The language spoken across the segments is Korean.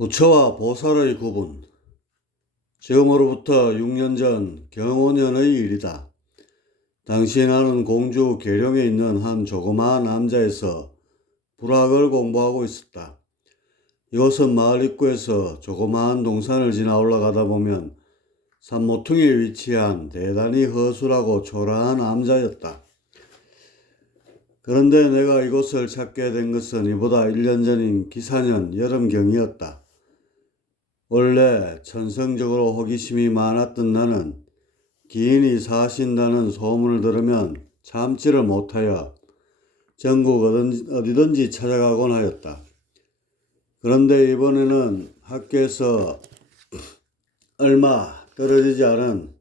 부처와 보살의 구분. 지금으로부터 6년 전 경호년의 일이다. 당시 나는 공주 계룡에 있는 한 조그마한 남자에서 불학을 공부하고 있었다. 이곳은 마을 입구에서 조그마한 동산을 지나 올라가다 보면 산모퉁이에 위치한 대단히 허술하고 초라한 암자였다. 그런데 내가 이곳을 찾게 된 것은 이보다 1년 전인 기사년 여름경이었다. 원래 천성적으로 호기심이 많았던 나는 기인이 사신다는 소문을 들으면 참지를 못하여 전국 어디든지 찾아가곤 하였다. 그런데 이번에는 학교에서 얼마 떨어지지 않은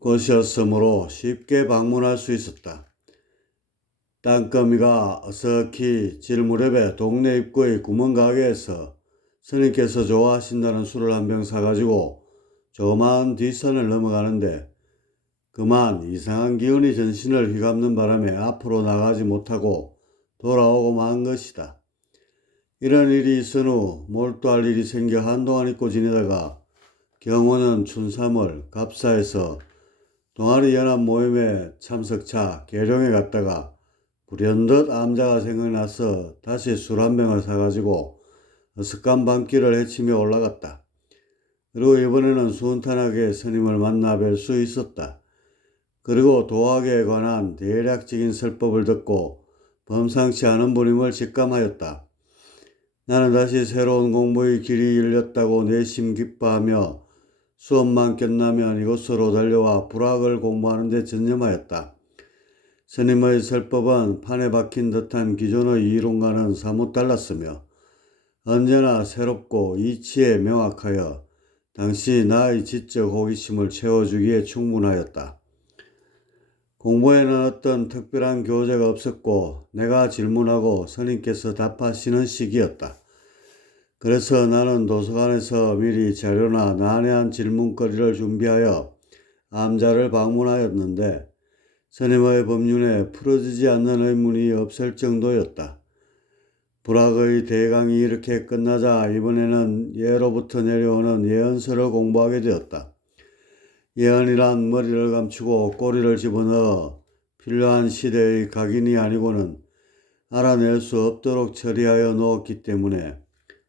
곳이었으므로 쉽게 방문할 수 있었다. 땅거미가 어석히 질 무렵에 동네 입구의 구멍가게에서 스님께서 좋아하신다는 술을 한 병 사가지고 조그마한 뒷산을 넘어가는데 그만 이상한 기운이 전신을 휘감는 바람에 앞으로 나가지 못하고 돌아오고 만 것이다. 이런 일이 있은 후 몰두할 일이 생겨 한동안 잊고 지내다가 경호년 춘삼월 갑사에서 동아리 연합 모임에 참석차 계룡에 갔다가 불현듯 암자가 생각나서 다시 술 한 병을 사가지고 어색한 밤길을 헤치며 올라갔다. 그리고 이번에는 순탄하게 스님을 만나 뵐 수 있었다. 그리고 도학에 관한 대략적인 설법을 듣고 범상치 않은 분임을 직감하였다. 나는 다시 새로운 공부의 길이 열렸다고 내심 기뻐하며 수업만 끝나면 이곳으로 달려와 불학을 공부하는 데 전념하였다. 스님의 설법은 판에 박힌 듯한 기존의 이론과는 사뭇 달랐으며 언제나 새롭고 이치에 명확하여 당시 나의 지적 호기심을 채워주기에 충분하였다. 공부에는 어떤 특별한 교재가 없었고 내가 질문하고 스님께서 답하시는 시기였다. 그래서 나는 도서관에서 미리 자료나 난해한 질문거리를 준비하여 암자를 방문하였는데 스님의 법륜에 풀어지지 않는 의문이 없을 정도였다. 불학의 대강이 이렇게 끝나자 이번에는 예로부터 내려오는 예언서를 공부하게 되었다. 예언이란 머리를 감추고 꼬리를 집어넣어 필요한 시대의 각인이 아니고는 알아낼 수 없도록 처리하여 놓았기 때문에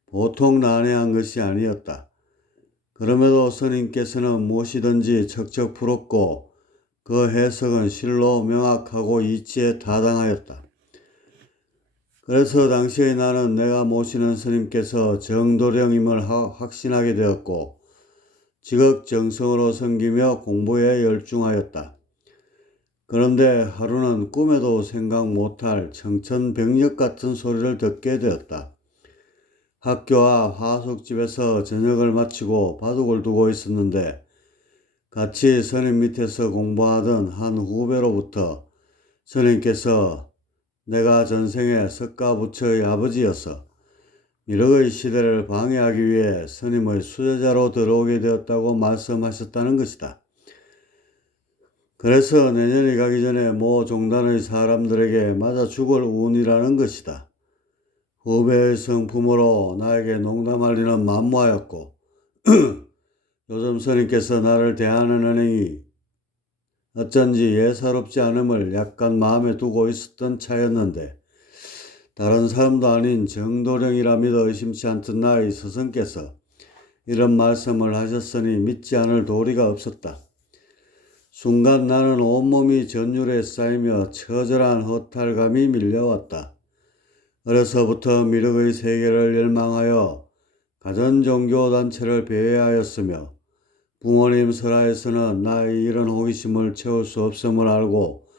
보통 난해한 것이 아니었다. 그럼에도 스님께서는 무엇이든지 척척 풀었고 그 해석은 실로 명확하고 이치에 타당하였다. 그래서 당시에 나는 내가 모시는 스님께서 정도령임을 확신하게 되었고 지극정성으로 섬기며 공부에 열중하였다. 그런데 하루는 꿈에도 생각 못할 청천벽력 같은 소리를 듣게 되었다. 학교와 화숙집에서 저녁을 마치고 바둑을 두고 있었는데 같이 스님 밑에서 공부하던 한 후배로부터 스님께서 내가 전생에 석가부처의 아버지여서 미륵의 시대를 방해하기 위해 스님의 수제자로 들어오게 되었다고 말씀하셨다는 것이다. 그래서 내년이 가기 전에 모 종단의 사람들에게 맞아 죽을 운이라는 것이다. 후배의 성품으로 나에게 농담할 리는 만무하였고 요즘 스님께서 나를 대하는 언행이 어쩐지 예사롭지 않음을 약간 마음에 두고 있었던 차였는데 다른 사람도 아닌 정도령이라 믿어 의심치 않던 나의 스승께서 이런 말씀을 하셨으니 믿지 않을 도리가 없었다. 순간 나는 온몸이 전율에 쌓이며 처절한 허탈감이 밀려왔다. 어려서부터 미륵의 세계를 열망하여 가전종교단체를 배회하였으며 부모님 설하에서는 나의 이런 호기심을 채울 수 없음을 알고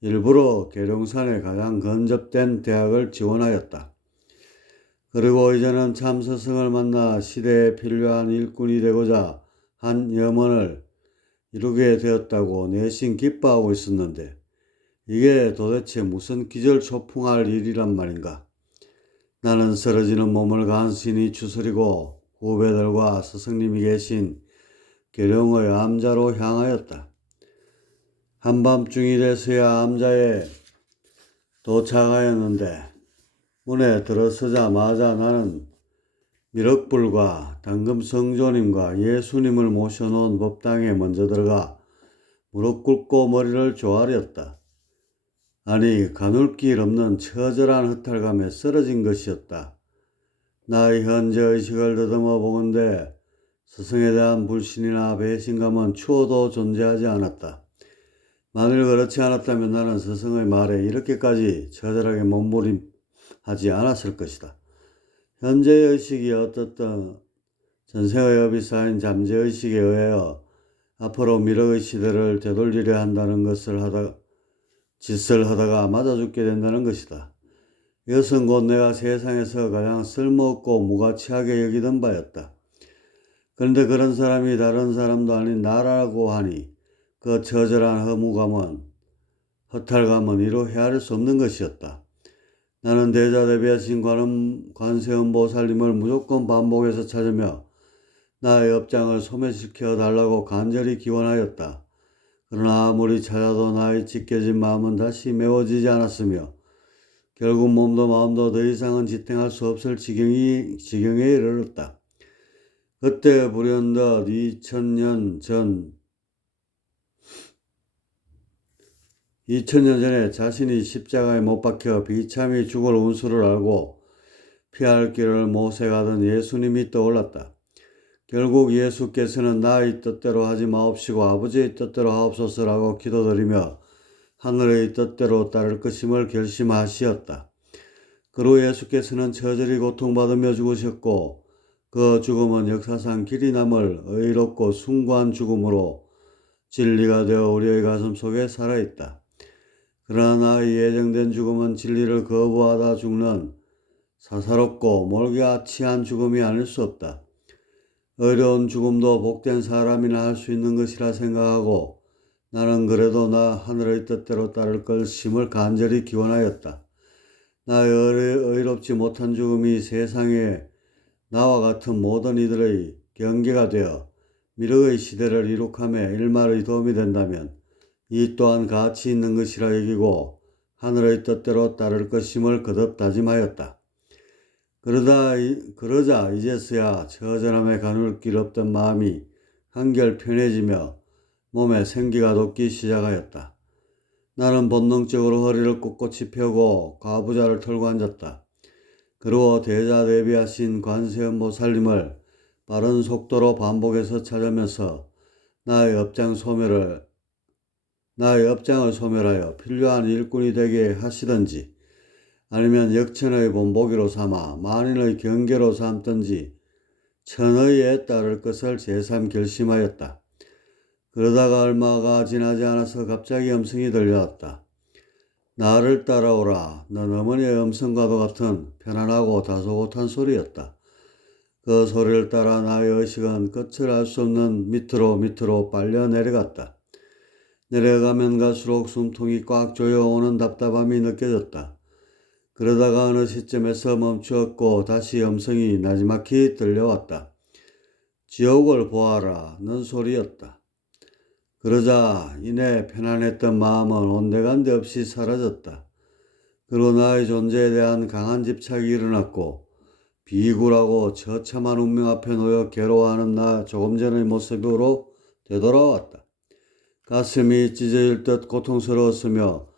일부러 계룡산의 가장 근접된 대학을 지원하였다. 그리고 이제는 참 스승을 만나 시대에 필요한 일꾼이 되고자 한 염원을 이루게 되었다고 내심 기뻐하고 있었는데 이게 도대체 무슨 기절초풍할 일이란 말인가. 나는 쓰러지는 몸을 간신히 추스리고 후배들과 스승님이 계신 계룡의 암자로 향하였다. 한밤중이 돼서야 암자에 도착하였는데 문에 들어서자마자 나는 미륵불과 당금 성조님과 예수님을 모셔놓은 법당에 먼저 들어가 무릎 꿇고 머리를 조아렸다. 아니, 가눌길 없는 처절한 허탈감에 쓰러진 것이었다. 나의 현재 의식을 더듬어 보건대 스승에 대한 불신이나 배신감은 추호도 존재하지 않았다. 만일 그렇지 않았다면 나는 스승의 말에 이렇게까지 처절하게 몸부림하지 않았을 것이다. 현재의 의식이 어떻든 전생의 업이 쌓인 잠재의식에 의하여 앞으로 미래의 시대를 되돌리려 한다는 짓을 하다가 맞아 죽게 된다는 것이다. 이것은 곧 내가 세상에서 가장 쓸모없고 무가치하게 여기던 바였다. 그런데 그런 사람이 다른 사람도 아닌 나라고 하니 그 처절한 허탈감은 이루 헤아릴 수 없는 것이었다. 나는 대자대비하신 관세음보살님을 무조건 반복해서 찾으며 나의 업장을 소멸시켜 달라고 간절히 기원하였다. 그러나 아무리 찾아도 나의 찢겨진 마음은 다시 메워지지 않았으며 결국 몸도 마음도 더 이상은 지탱할 수 없을 지경에 이르렀다. 그때 불현듯 2000년 전에 자신이 십자가에 못 박혀 비참히 죽을 운수를 알고 피할 길을 모색하던 예수님이 떠올랐다. 결국 예수께서는 나의 뜻대로 하지 마옵시고 아버지의 뜻대로 하옵소서라고 기도드리며 하늘의 뜻대로 따를 것임을 결심하시었다. 그로 예수께서는 처절히 고통받으며 죽으셨고 그 죽음은 역사상 길이 남을 의롭고 숭고한 죽음으로 진리가 되어 우리의 가슴 속에 살아있다. 그러나 나의 예정된 죽음은 진리를 거부하다 죽는 사사롭고 몰개아치한 죽음이 아닐 수 없다. 어려운 죽음도 복된 사람이나 할 수 있는 것이라 생각하고 나는 그래도 나 하늘의 뜻대로 따를 것임을 간절히 기원하였다. 나의 의롭지 못한 죽음이 세상에 나와 같은 모든 이들의 경계가 되어 미래의 시대를 이룩함에 일말의 도움이 된다면 이 또한 가치 있는 것이라 여기고 하늘의 뜻대로 따를 것임을 거듭 다짐하였다. 그러자 이제서야 처절함에 가눌 길 없던 마음이 한결 편해지며 몸에 생기가 돋기 시작하였다. 나는 본능적으로 허리를 꼿꼿이 펴고 과부자를 털고 앉았다. 그리고 대자대비하신 관세음보살님을 빠른 속도로 반복해서 찾으면서 나의 업장을 소멸하여 필요한 일꾼이 되게 하시든지 아니면 역천의 본보기로 삼아 만인의 경계로 삼든지 천의에 따를 것을 재삼 결심하였다. 그러다가 얼마가 지나지 않아서 갑자기 음성이 들려왔다. 나를 따라오라. 넌 어머니의 음성과도 같은 편안하고 다소곳한 소리였다. 그 소리를 따라 나의 의식은 끝을 알 수 없는 밑으로 빨려 내려갔다. 내려가면 갈수록 숨통이 꽉 조여오는 답답함이 느껴졌다. 그러다가 어느 시점에서 멈추었고 다시 음성이 나지막히 들려왔다. 지옥을 보아라 는 소리였다. 그러자 이내 편안했던 마음은 온데간데 없이 사라졌다. 그리고 나의 존재에 대한 강한 집착이 일어났고 비굴하고 처참한 운명 앞에 놓여 괴로워하는 나 조금 전의 모습으로 되돌아왔다. 가슴이 찢어질 듯 고통스러웠으며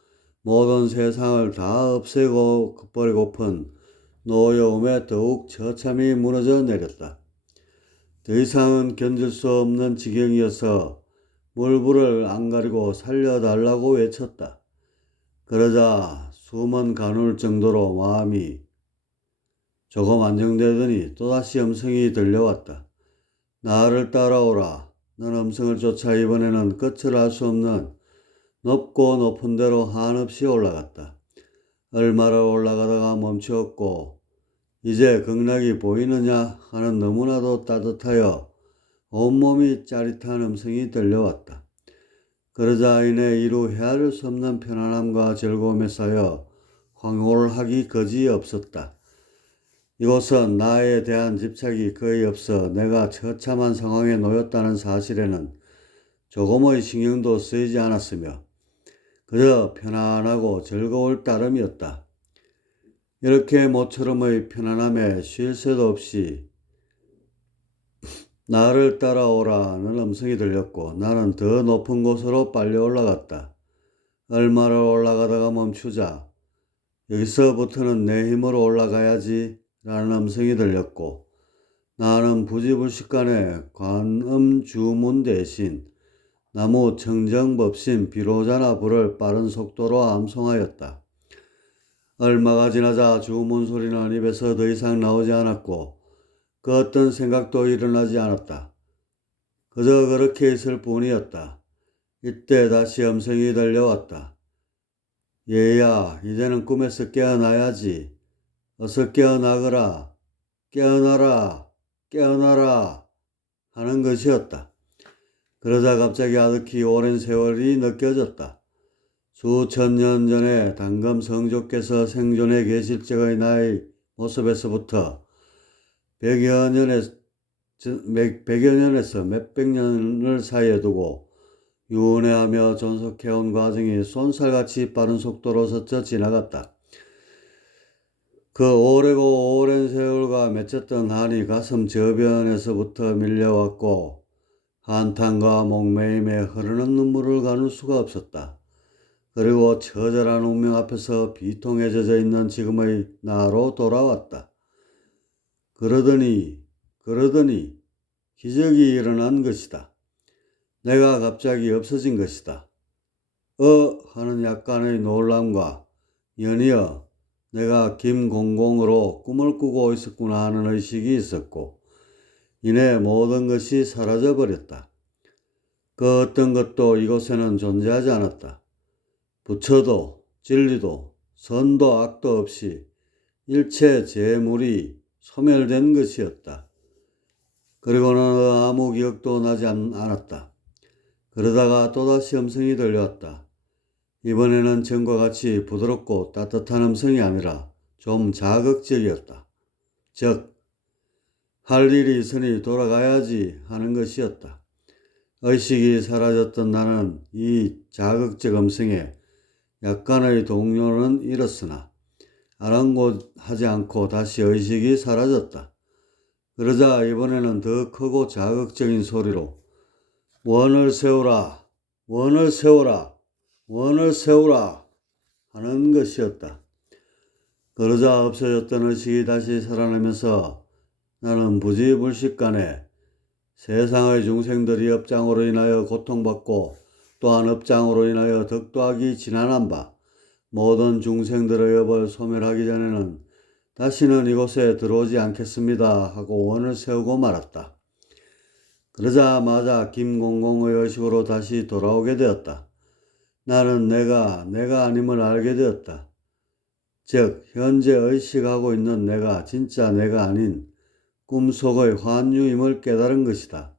모든 세상을 다 없애고 버리고픈 노여움에 더욱 처참히 무너져 내렸다. 더 이상은 견딜 수 없는 지경이어서 물불을 안 가리고 살려달라고 외쳤다. 그러자 숨은 가눌 정도로 마음이 조금 안정되더니 또다시 음성이 들려왔다. 나를 따라오라. 는 음성을 쫓아 이번에는 끝을 알 수 없는 높고 높은 데로 한없이 올라갔다. 얼마를 올라가다가 멈추었고 이제 극락이 보이느냐 하는 너무나도 따뜻하여 온몸이 짜릿한 음성이 들려왔다. 그러자 이내 이루 헤아릴 수 없는 편안함과 즐거움에 쌓여 황홀하기 거지 없었다. 이곳은 나에 대한 집착이 거의 없어 내가 처참한 상황에 놓였다는 사실에는 조금의 신경도 쓰이지 않았으며 그저 편안하고 즐거울 따름이었다. 이렇게 모처럼의 편안함에 쉴 새도 없이 나를 따라오라는 음성이 들렸고 나는 더 높은 곳으로 빨리 올라갔다. 얼마를 올라가다가 멈추자. 여기서부터는 내 힘으로 올라가야지 라는 음성이 들렸고 나는 부지불식간에 관음 주문 대신 나무 청정법신 비로자나 불을 빠른 속도로 암송하였다. 얼마가 지나자 주문 소리는 입에서 더 이상 나오지 않았고 그 어떤 생각도 일어나지 않았다. 그저 그렇게 있을 뿐이었다. 이때 다시 음성이 들려왔다. 얘야, 이제는 꿈에서 깨어나야지. 어서 깨어나거라. 깨어나라. 깨어나라. 하는 것이었다. 그러자 갑자기 아득히 오랜 세월이 느껴졌다. 수천 년 전에 당금 성조께서 생존해 계실 적의 나의 모습에서부터 백여 년에서 몇백 년을 사이에 두고 윤회하며 존속해온 과정이 쏜살같이 빠른 속도로 스쳐 지나갔다. 그 오래고 오랜 세월과 맺혔던 한이 가슴 저변에서부터 밀려왔고 한탄과 목매임에 흐르는 눈물을 가눌 수가 없었다. 그리고 처절한 운명 앞에서 비통에 젖어 있는 지금의 나로 돌아왔다. 그러더니 기적이 일어난 것이다. 내가 갑자기 없어진 것이다. 하는 약간의 놀람과 연이어 내가 김공공으로 꿈을 꾸고 있었구나 하는 의식이 있었고 이내 모든 것이 사라져버렸다. 그 어떤 것도 이곳에는 존재하지 않았다. 부처도 진리도 선도 악도 없이 일체 재물이 소멸된 것이었다. 그리고는 아무 기억도 나지 않았다. 그러다가 또다시 음성이 들려왔다. 이번에는 전과 같이 부드럽고 따뜻한 음성이 아니라 좀 자극적이었다. 즉, 할 일이 있으니 돌아가야지 하는 것이었다. 의식이 사라졌던 나는 이 자극적 음성에 약간의 동요는 잃었으나 아랑곳하지 않고 다시 의식이 사라졌다. 그러자 이번에는 더 크고 자극적인 소리로 원을 세우라, 원을 세우라, 원을 세우라 하는 것이었다. 그러자 없어졌던 의식이 다시 살아나면서 나는 부지불식간에 세상의 중생들이 업장으로 인하여 고통받고 또한 업장으로 인하여 덕도하기 지난한 바 모든 중생들의 업을 소멸하기 전에는 다시는 이곳에 들어오지 않겠습니다 하고 원을 세우고 말았다. 그러자마자 김공공의 의식으로 다시 돌아오게 되었다. 나는 내가 아님을 알게 되었다. 즉 현재 의식하고 있는 내가 진짜 내가 아닌 꿈속의 환유임을 깨달은 것이다.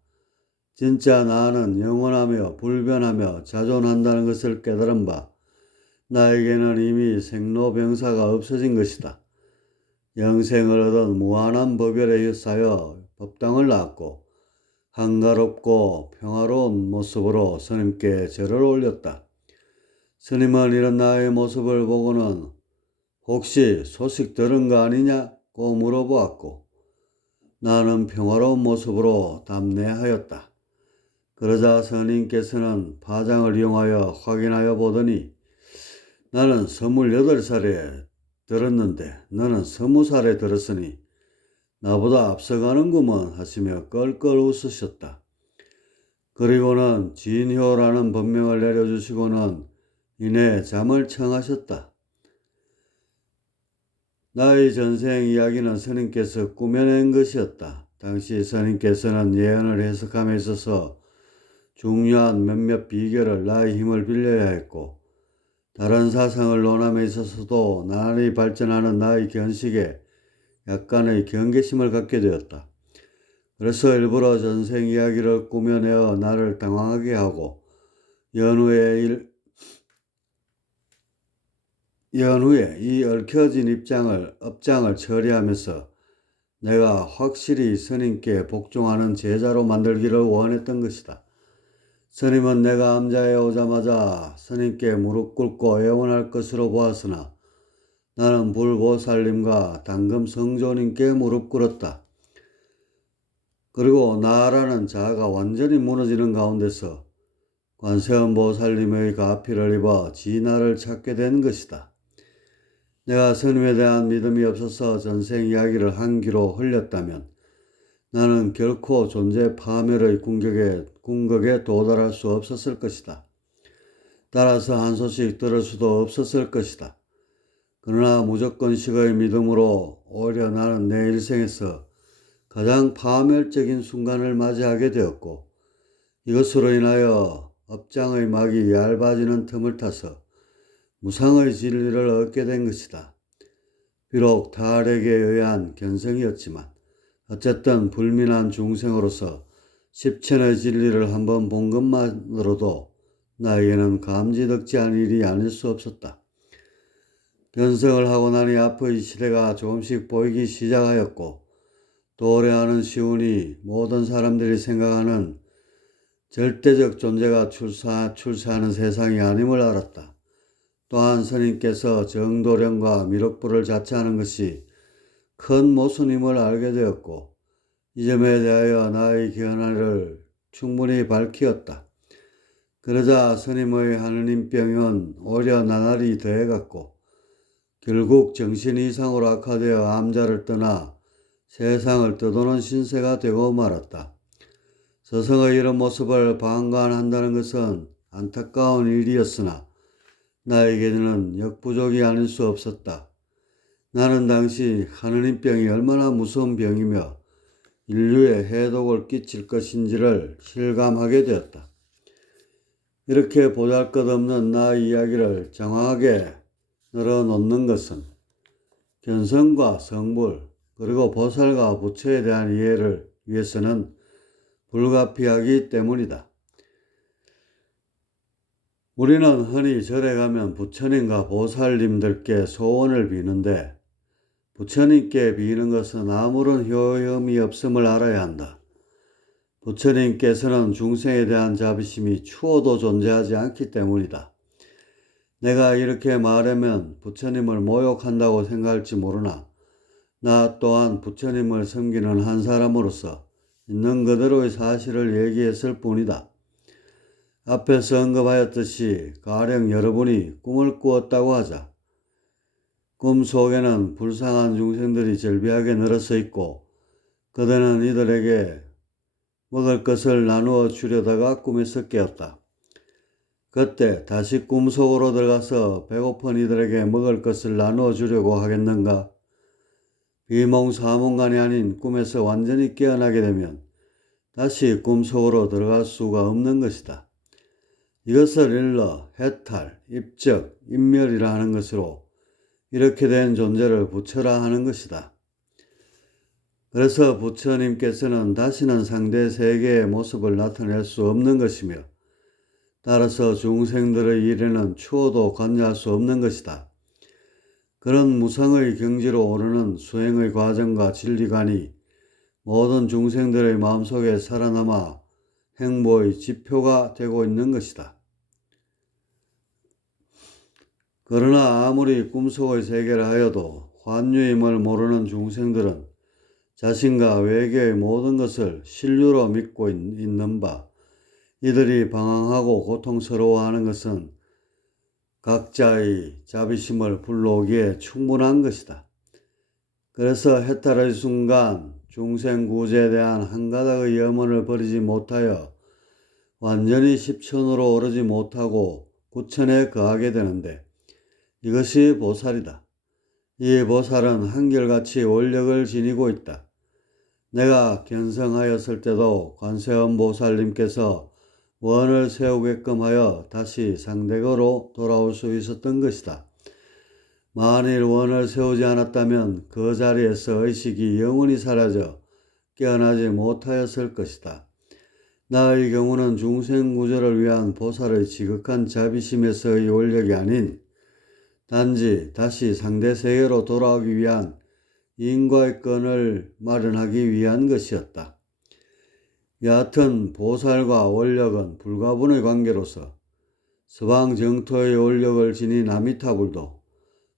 진짜 나는 영원하며 불변하며 자존한다는 것을 깨달은 바 나에게는 이미 생로병사가 없어진 것이다. 영생을 얻은 무한한 법열에 휩싸여 법당을 낳았고 한가롭고 평화로운 모습으로 스님께 절을 올렸다. 스님은 이런 나의 모습을 보고는 혹시 소식 들은 거 아니냐고 물어보았고 나는 평화로운 모습으로 답례하였다. 그러자 스님께서는 파장을 이용하여 확인하여 보더니 나는 28살에 들었는데 너는 20살에 들었으니 나보다 앞서가는구먼 하시며 껄껄 웃으셨다. 그리고는 진효라는 법명을 내려주시고는 이내 잠을 청하셨다. 나의 전생 이야기는 스님께서 꾸며낸 것이었다. 당시 스님께서는 예언을 해석함에 있어서 중요한 몇몇 비결을 나의 힘을 빌려야 했고 다른 사상을 논함에 있어서도 나날이 발전하는 나의 견식에 약간의 경계심을 갖게 되었다. 그래서 일부러 전생 이야기를 꾸며내어 나를 당황하게 하고 연후에 이 얽혀진 업장을 처리하면서 내가 확실히 스님께 복종하는 제자로 만들기를 원했던 것이다. 스님은 내가 암자에 오자마자 스님께 무릎 꿇고 애원할 것으로 보았으나 나는 불보살님과 당금 성조님께 무릎 꿇었다. 그리고 나라는 자아가 완전히 무너지는 가운데서 관세음보살님의 가피를 입어 진화를 찾게 된 것이다. 내가 스님에 대한 믿음이 없어서 전생 이야기를 한 귀로 흘렸다면 나는 결코 존재 파멸의 궁극에 도달할 수 없었을 것이다. 따라서 한 소식 들을 수도 없었을 것이다. 그러나 무조건식의 믿음으로 오히려 나는 내 일생에서 가장 파멸적인 순간을 맞이하게 되었고 이것으로 인하여 업장의 막이 얇아지는 틈을 타서 무상의 진리를 얻게 된 것이다. 비록 타락에 의한 견성이었지만 어쨌든 불민한 중생으로서 십천의 진리를 한번 본 것만으로도 나에게는 감지덕지한 일이 아닐 수 없었다. 견성을 하고 나니 앞의 시대가 조금씩 보이기 시작하였고 도래하는 시운이 모든 사람들이 생각하는 절대적 존재가 출세하는 세상이 아님을 알았다. 또한 스님께서 정도령과 미륵불을 자처하는 것이 큰 모순임을 알게 되었고 이 점에 대하여 나의 견해를 충분히 밝히었다. 그러자 스님의 하느님병은 오히려 나날이 더해갔고 결국 정신 이상으로 악화되어 암자를 떠나 세상을 떠도는 신세가 되고 말았다. 스승의 이런 모습을 방관한다는 것은 안타까운 일이었으나 나에게는 역부족이 아닐 수 없었다. 나는 당시 하느님병이 얼마나 무서운 병이며 인류에 해독을 끼칠 것인지를 실감하게 되었다. 이렇게 보잘것없는 나의 이야기를 장황하게 늘어놓는 것은 견성과 성불 그리고 보살과 부처에 대한 이해를 위해서는 불가피하기 때문이다. 우리는 흔히 절에 가면 부처님과 보살님들께 소원을 비는데 부처님께 비는 것은 아무런 효험이 없음을 알아야 한다. 부처님께서는 중생에 대한 자비심이 추호도 존재하지 않기 때문이다. 내가 이렇게 말하면 부처님을 모욕한다고 생각할지 모르나 나 또한 부처님을 섬기는 한 사람으로서 있는 그대로의 사실을 얘기했을 뿐이다. 앞에서 언급하였듯이 가령 여러분이 꿈을 꾸었다고 하자. 꿈 속에는 불쌍한 중생들이 절비하게 늘어서 있고 그대는 이들에게 먹을 것을 나누어 주려다가 꿈에서 깨었다. 그때 다시 꿈속으로 들어가서 배고픈 이들에게 먹을 것을 나누어 주려고 하겠는가? 비몽사몽간이 아닌 꿈에서 완전히 깨어나게 되면 다시 꿈속으로 들어갈 수가 없는 것이다. 이것을 일러 해탈, 입적, 인멸이라 하는 것으로 이렇게 된 존재를 부처라 하는 것이다. 그래서 부처님께서는 다시는 상대 세계의 모습을 나타낼 수 없는 것이며 따라서 중생들의 일에는 추호도 관여할 수 없는 것이다. 그런 무상의 경지로 오르는 수행의 과정과 진리관이 모든 중생들의 마음속에 살아남아 행보의 지표가 되고 있는 것이다. 그러나 아무리 꿈속의 세계를 하여도 환유임을 모르는 중생들은 자신과 외계의 모든 것을 신류로 믿고 있는 바 이들이 방황하고 고통스러워하는 것은 각자의 자비심을 불러오기에 충분한 것이다. 그래서 해탈의 순간 중생 구제에 대한 한 가닥의 염원을 버리지 못하여 완전히 십천으로 오르지 못하고 구천에 거하게 되는데 이것이 보살이다. 이 보살은 한결같이 원력을 지니고 있다. 내가 견성하였을 때도 관세음보살님께서 원을 세우게끔 하여 다시 상대거로 돌아올 수 있었던 것이다. 만일 원을 세우지 않았다면 그 자리에서 의식이 영원히 사라져 깨어나지 못하였을 것이다. 나의 경우는 중생구조를 위한 보살의 지극한 자비심에서의 원력이 아닌 단지 다시 상대 세계로 돌아오기 위한 인과의 건을 마련하기 위한 것이었다. 여하튼 보살과 원력은 불가분의 관계로서 서방 정토의 원력을 지닌 아미타불도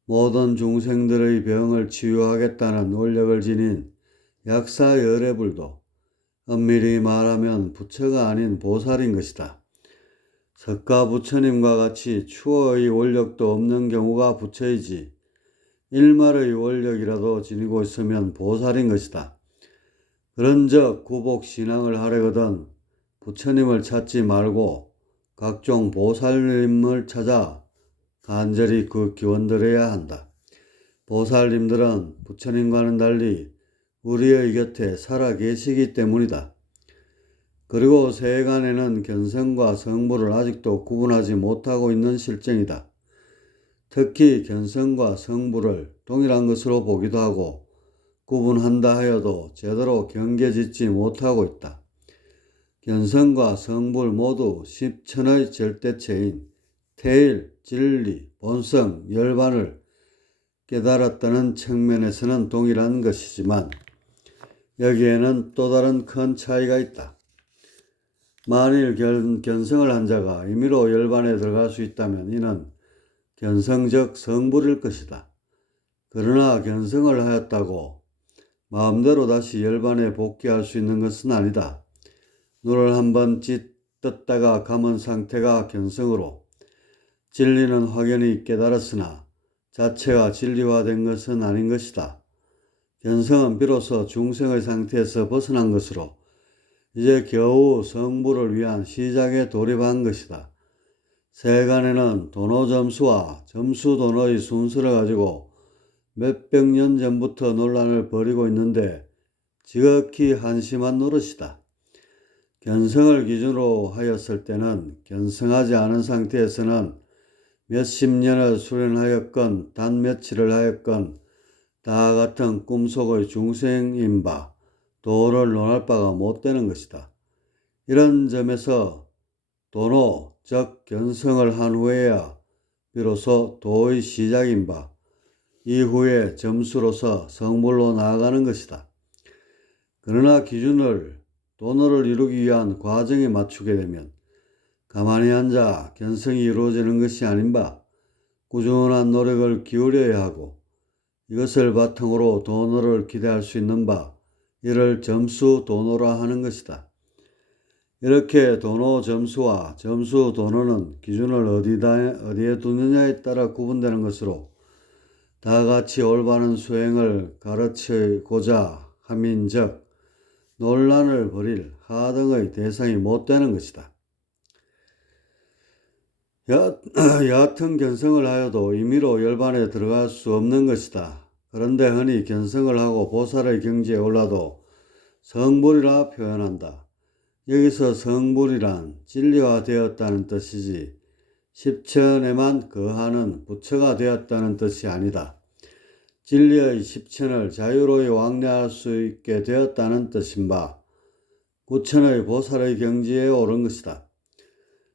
모든 중생들의 병을 치유하겠다는 원력을 지닌 약사열애불도 엄밀히 말하면 부처가 아닌 보살인 것이다. 석가 부처님과 같이 추어의 원력도 없는 경우가 부처이지 일말의 원력이라도 지니고 있으면 보살인 것이다. 그런즉 구복신앙을 하려거든 부처님을 찾지 말고 각종 보살님을 찾아 간절히 그 기원드려야 한다. 보살님들은 부처님과는 달리 우리의 곁에 살아 계시기 때문이다. 그리고 세간에는 견성과 성불을 아직도 구분하지 못하고 있는 실정이다. 특히 견성과 성불을 동일한 것으로 보기도 하고 구분한다 하여도 제대로 경계짓지 못하고 있다. 견성과 성불 모두 십천의 절대체인 태일, 진리, 본성, 열반을 깨달았다는 측면에서는 동일한 것이지만 여기에는 또 다른 큰 차이가 있다. 만일 견성을 한 자가 임의로 열반에 들어갈 수 있다면 이는 견성적 성불일 것이다. 그러나 견성을 하였다고 마음대로 다시 열반에 복귀할 수 있는 것은 아니다. 눈을 한번 떴다가 감은 상태가 견성으로 진리는 확연히 깨달았으나 자체가 진리화된 것은 아닌 것이다. 견성은 비로소 중생의 상태에서 벗어난 것으로 이제 겨우 성불을 위한 시작에 돌입한 것이다. 세간에는 도노점수와 점수도노의 순서를 가지고 몇백 년 전부터 논란을 벌이고 있는데 지극히 한심한 노릇이다. 견성을 기준으로 하였을 때는 견성하지 않은 상태에서는 몇십 년을 수련하였건 단 며칠을 하였건 다 같은 꿈속의 중생인 바 도를 논할 바가 못 되는 것이다. 이런 점에서 도노, 즉 견성을 한 후에야 비로소 도의 시작인 바 이후에 점수로서 성불로 나아가는 것이다. 그러나 기준을 도노를 이루기 위한 과정에 맞추게 되면 가만히 앉아 견성이 이루어지는 것이 아닌 바 꾸준한 노력을 기울여야 하고 이것을 바탕으로 도노를 기대할 수 있는 바 이를 점수 도노라 하는 것이다. 이렇게 도노 점수와 점수 도노는 기준을 어디에 두느냐에 따라 구분되는 것으로 다 같이 올바른 수행을 가르치고자 함인즉 논란을 벌일 하등의 대상이 못 되는 것이다. 여하튼 견성을 하여도 임의로 열반에 들어갈 수 없는 것이다. 그런데 흔히 견성을 하고 보살의 경지에 올라도 성불이라 표현한다. 여기서 성불이란 진리화되었다는 뜻이지 십천에만 거하는 부처가 되었다는 뜻이 아니다. 진리의 십천을 자유로이 왕래할 수 있게 되었다는 뜻인 바 구천의 보살의 경지에 오른 것이다.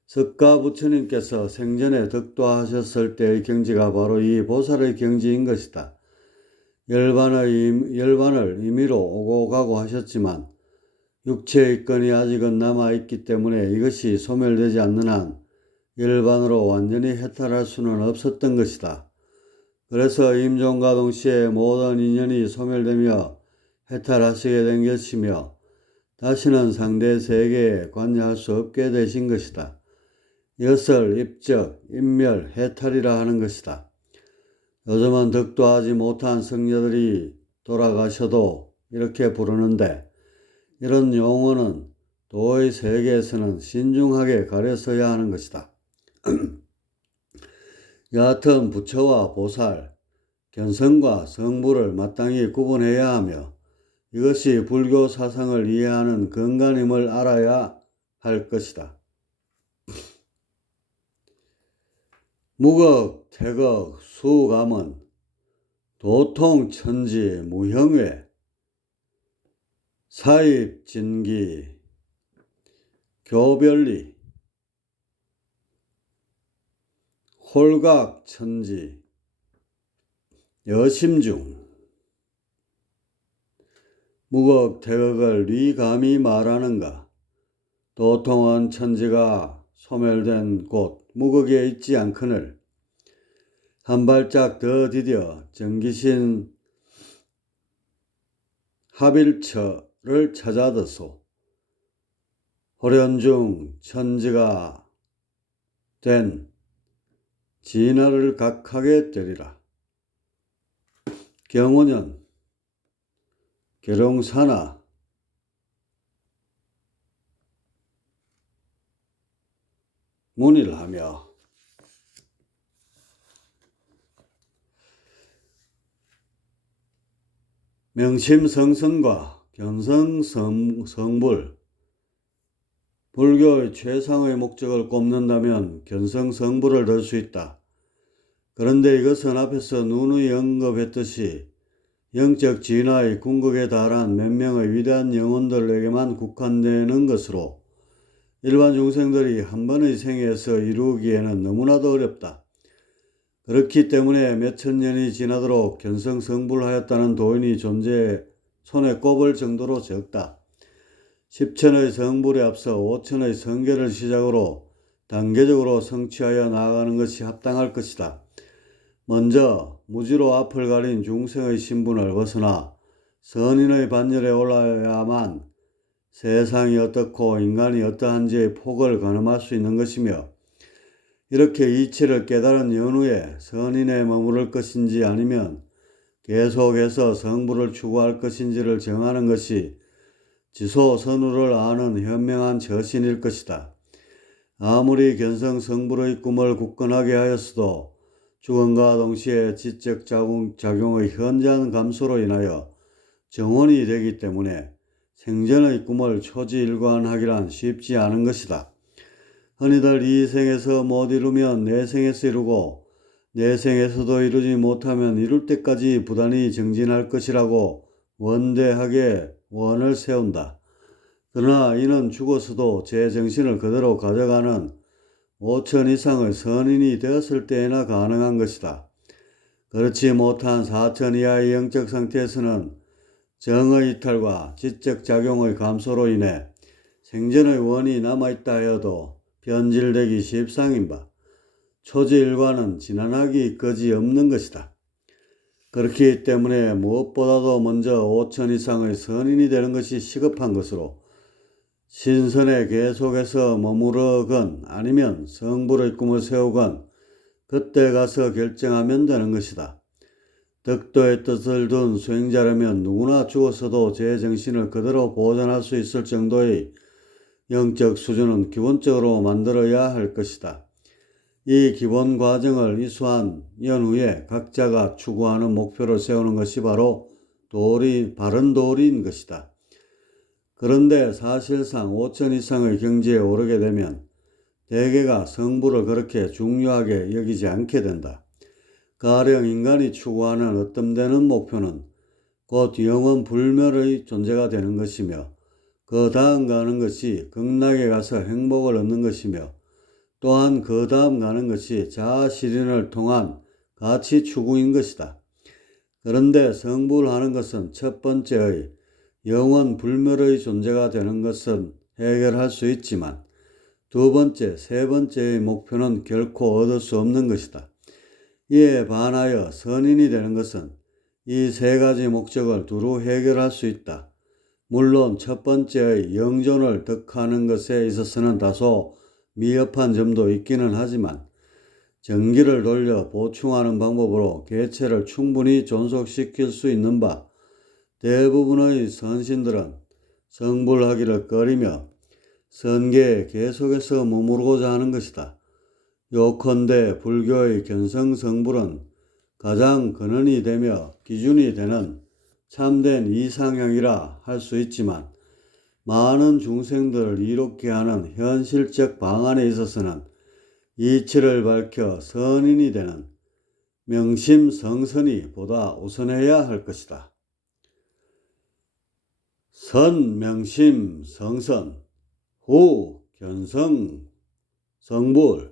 석가 부처님께서 생전에 덕도하셨을 때의 경지가 바로 이 보살의 경지인 것이다. 열반을 임의로 오고 가고 하셨지만 육체의 건이 아직은 남아있기 때문에 이것이 소멸되지 않는 한 열반으로 완전히 해탈할 수는 없었던 것이다. 그래서 임종과 동시에 모든 인연이 소멸되며 해탈하시게 된 것이며 다시는 상대 세계에 관여할 수 없게 되신 것이다. 이것을 입적, 인멸, 해탈이라 하는 것이다. 요즘은 덕도하지 못한 성녀들이 돌아가셔도 이렇게 부르는데 이런 용어는 도의 세계에서는 신중하게 가려서야 하는 것이다. 여하튼 부처와 보살, 견성과 성불을 마땅히 구분해야 하며 이것이 불교 사상을 이해하는 근간임을 알아야 할 것이다. 무극, 태극, 수감은 도통, 천지, 무형외, 사입, 진기, 교별리, 홀각, 천지, 여심중, 무극, 태극을 네 감히 말하는가? 도통은 천지가 소멸된 곳 무극에 있지 않거늘 한 발짝 더 디뎌 정기신 합일처를 찾아드소. 호련중 천지가 된 진화를 각하게 되리라. 경호년 계룡사나 문의를 하며 명심성선과 견성성불, 불교의 최상의 목적을 꼽는다면 견성성불을 들 수 있다. 그런데 이것은 앞에서 누누이 언급했듯이 영적 진화의 궁극에 달한 몇 명의 위대한 영혼들에게만 국한되는 것으로 일반 중생들이 한 번의 생에서 이루기에는 너무나도 어렵다. 그렇기 때문에 몇천 년이 지나도록 견성성불하였다는 도인이 존재해 손에 꼽을 정도로 적다. 10천의 성불에 앞서 5천의 성계를 시작으로 단계적으로 성취하여 나아가는 것이 합당할 것이다. 먼저 무지로 앞을 가린 중생의 신분을 벗어나 선인의 반열에 올라야만 세상이 어떻고 인간이 어떠한지의 폭을 가늠할 수 있는 것이며, 이렇게 이치를 깨달은 연후에 선인에 머무를 것인지 아니면 계속해서 성불을 추구할 것인지를 정하는 것이 지소선후를 아는 현명한 처신일 것이다. 아무리 견성성불의 꿈을 굳건하게 하였어도 죽음과 동시에 지적 작용의 현저한 감소로 인하여 정혼이 되기 때문에 생전의 꿈을 초지일관하기란 쉽지 않은 것이다. 흔히들 이 생에서 못 이루면 내생에서 이루고 내생에서도 이루지 못하면 이룰 때까지 부단히 정진할 것이라고 원대하게 원을 세운다. 그러나 이는 죽어서도 제 정신을 그대로 가져가는 5천 이상의 선인이 되었을 때에나 가능한 것이다. 그렇지 못한 4천 이하의 영적 상태에서는 정의 이탈과 지적 작용의 감소로 인해 생전의 원이 남아있다 하여도 변질되기 십상인 바 초지일관은 진안하기 거지없는 것이다. 그렇기 때문에 무엇보다도 먼저 5천 이상의 선인이 되는 것이 시급한 것으로 신선에 계속해서 머무르건 아니면 성불의 꿈을 세우건 그때 가서 결정하면 되는 것이다. 덕도의 뜻을 둔 수행자라면 누구나 죽어서도 제 정신을 그대로 보존할 수 있을 정도의 영적 수준은 기본적으로 만들어야 할 것이다. 이 기본 과정을 이수한 연후에 각자가 추구하는 목표를 세우는 것이 바로 바른 도리인 것이다. 그런데 사실상 5천 이상의 경지에 오르게 되면 대개가 성불을 그렇게 중요하게 여기지 않게 된다. 가령 인간이 추구하는 어뜸되는 목표는 곧 영원 불멸의 존재가 되는 것이며, 그 다음 가는 것이 극락에 가서 행복을 얻는 것이며, 또한 그 다음 가는 것이 자아실현을 통한 가치 추구인 것이다. 그런데 성불하는 것은 첫 번째의 영원 불멸의 존재가 되는 것은 해결할 수 있지만 두 번째, 세 번째의 목표는 결코 얻을 수 없는 것이다. 이에 반하여 선인이 되는 것은 이 세 가지 목적을 두루 해결할 수 있다. 물론 첫 번째의 영존을 득하는 것에 있어서는 다소 미흡한 점도 있기는 하지만 전기를 돌려 보충하는 방법으로 개체를 충분히 존속시킬 수 있는 바 대부분의 선신들은 성불하기를 꺼리며 선계에 계속해서 머무르고자 하는 것이다. 요컨대 불교의 견성성불은 가장 근원이 되며 기준이 되는 참된 이상향이라 할 수 있지만 많은 중생들을 이롭게 하는 현실적 방안에 있어서는 이치를 밝혀 선인이 되는 명심성선이 보다 우선해야 할 것이다. 선, 명심, 성선, 후, 견성, 성불.